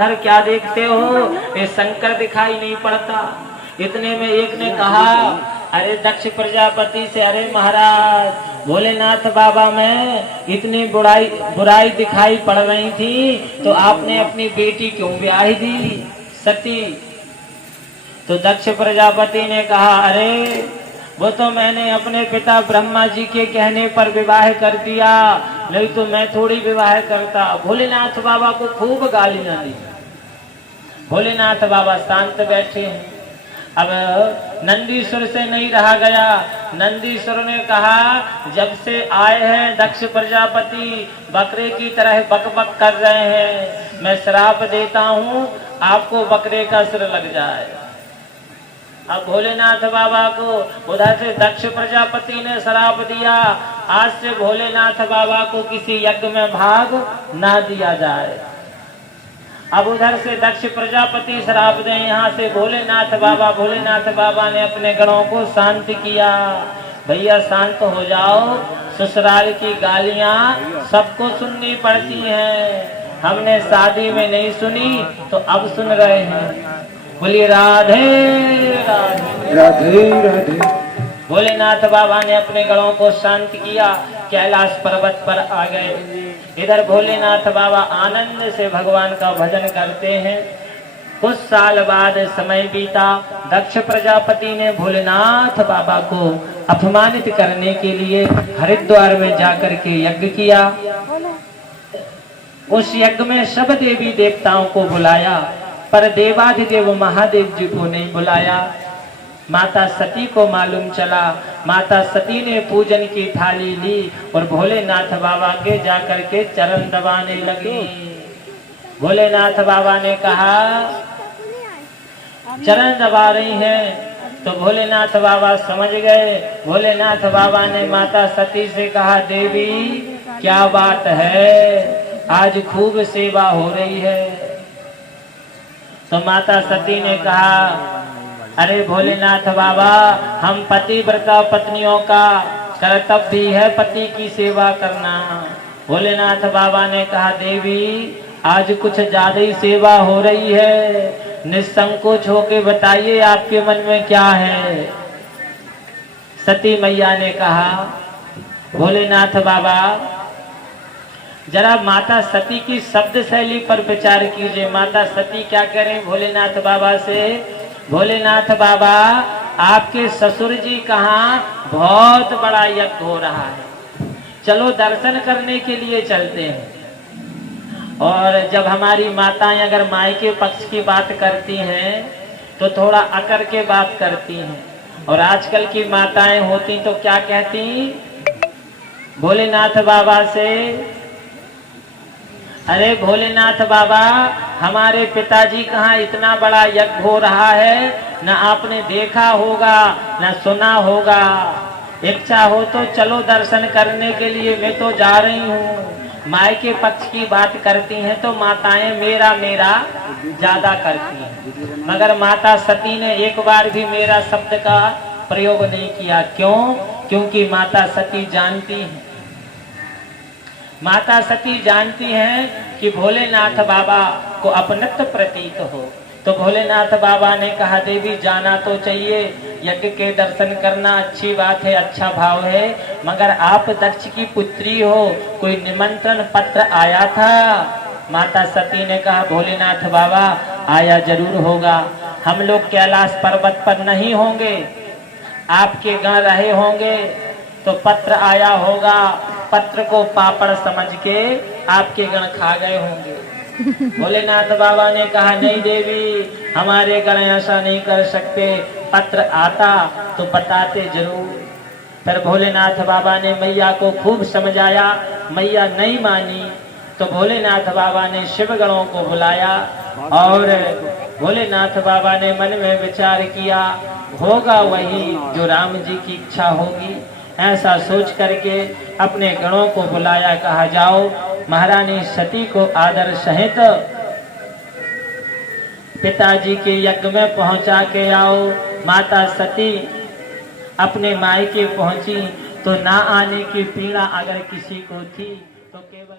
घर क्या देखते हो, ये शंकर दिखाई नहीं पड़ता। इतने में एक ने कहा, अरे दक्ष प्रजापति से, अरे महाराज भोलेनाथ बाबा में इतनी बुराई दिखाई पड़ रही थी, तो आपने अपनी बेटी क्यों ब्याह दी सती? तो दक्ष प्रजापति ने कहा, अरे वो तो मैंने अपने पिता ब्रह्मा जी के कहने पर विवाह कर दिया, नहीं तो मैं थोड़ी विवाह करता। भोलेनाथ बाबा को खूब गालियां दी। भोलेनाथ बाबा शांत बैठे हैं। अब नंदीश्वर से नहीं रहा गया। नंदीश्वर ने कहा, जब से आए हैं दक्ष प्रजापति बकरे की तरह बक बक कर रहे हैं, मैं श्राप देता हूं आपको बकरे का सिर लग जाए। अब भोलेनाथ बाबा को उधर से दक्ष प्रजापति ने श्राप दिया, आज से भोलेनाथ बाबा को किसी यज्ञ में भाग ना दिया जाए। अब उधर से दक्ष प्रजापति श्राप दें, यहाँ से भोलेनाथ बाबा ने अपने गणों को शांत किया। भैया शांत हो जाओ, ससुराल की गालियां सबको सुननी पड़ती हैं। हमने शादी में नहीं सुनी तो अब सुन रहे हैं। बोलिए राधे राधे राधे राधे। भोलेनाथ बाबा ने अपने गणों को शांत किया, कैलाश पर्वत पर आ गए। इधर भोलेनाथ बाबा आनंद से भगवान का भजन करते हैं। कुछ साल बाद समय बीता। दक्ष प्रजापति ने भोलेनाथ बाबा को अपमानित करने के लिए हरिद्वार में जाकर के यज्ञ किया। उस यज्ञ में सब देवी देवताओं को बुलाया, पर देवाधिदेव महादेव जी को नहीं बुलाया। माता सती को मालूम चला। माता सती ने पूजन की थाली ली और भोलेनाथ बाबा के जाकर के चरण दबाने लगी। भोलेनाथ बाबा ने कहा, चरण दबा रही हैं, तो भोलेनाथ बाबा समझ गए। भोलेनाथ बाबा ने माता सती से कहा, देवी क्या बात है, आज खूब सेवा हो रही है। तो माता सती ने कहा, अरे भोलेनाथ बाबा, हम पतिव्रता पत्नियों का कर्तव्य है पति की सेवा करना। भोलेनाथ बाबा ने कहा, देवी आज कुछ ज्यादा ही सेवा हो रही है, निसंकोच होके बताइए आपके मन में क्या है। सती मैया ने कहा, भोलेनाथ बाबा जरा माता सती की शब्द शैली पर विचार कीजिए। माता सती क्या करें भोलेनाथ बाबा से, भोलेनाथ बाबा आपके ससुर जी कहाँ बहुत बड़ा यज्ञ हो रहा है, चलो दर्शन करने के लिए चलते हैं। और जब हमारी माताएं अगर मायके पक्ष की बात करती हैं तो थोड़ा अकर के बात करती हैं, और आजकल की माताएं होती तो क्या कहती भोलेनाथ बाबा से, अरे भोलेनाथ बाबा हमारे पिताजी कहाँ इतना बड़ा यज्ञ हो रहा है, न आपने देखा होगा न सुना होगा, इच्छा हो तो चलो दर्शन करने के लिए, मैं तो जा रही हूँ। मायके पक्ष की बात करती हैं तो माताएं मेरा मेरा ज्यादा करती हैं, मगर माता सती ने एक बार भी मेरा शब्द का प्रयोग नहीं किया। क्यों? क्योंकि माता सती जानती हैं, माता सती जानती हैं कि भोलेनाथ बाबा को अपनत्व प्रतीत हो। तो भोलेनाथ बाबा ने कहा, देवी जाना तो चाहिए, यज्ञ के दर्शन करना अच्छी बात है, अच्छा भाव है, मगर आप दक्ष की पुत्री हो, कोई निमंत्रण पत्र आया था? माता सती ने कहा, भोलेनाथ बाबा आया जरूर होगा, हम लोग कैलाश पर्वत पर नहीं होंगे, आपके गण रहे होंगे तो पत्र आया होगा, पत्र को पापड़ समझ के आपके गण खा गए होंगे। भोलेनाथ बाबा ने कहा, नहीं देवी हमारे गण ऐसा नहीं कर सकते, पत्र आता तो बताते जरूर। फिर भोलेनाथ बाबा ने मैया को खूब समझाया, मैया नहीं मानी, तो भोलेनाथ बाबा ने शिव गणों को बुलाया और भोलेनाथ बाबा ने मन में विचार किया, होगा वही जो राम जी की इच्छा होगी। ऐसा सोच करके अपने गणों को बुलाया, कहा जाओ महारानी सती को आदर सहित पिताजी के यज्ञ में पहुंचा के आओ। माता सती अपने मायके पहुंची तो ना आने की पीड़ा अगर किसी को थी तो केवल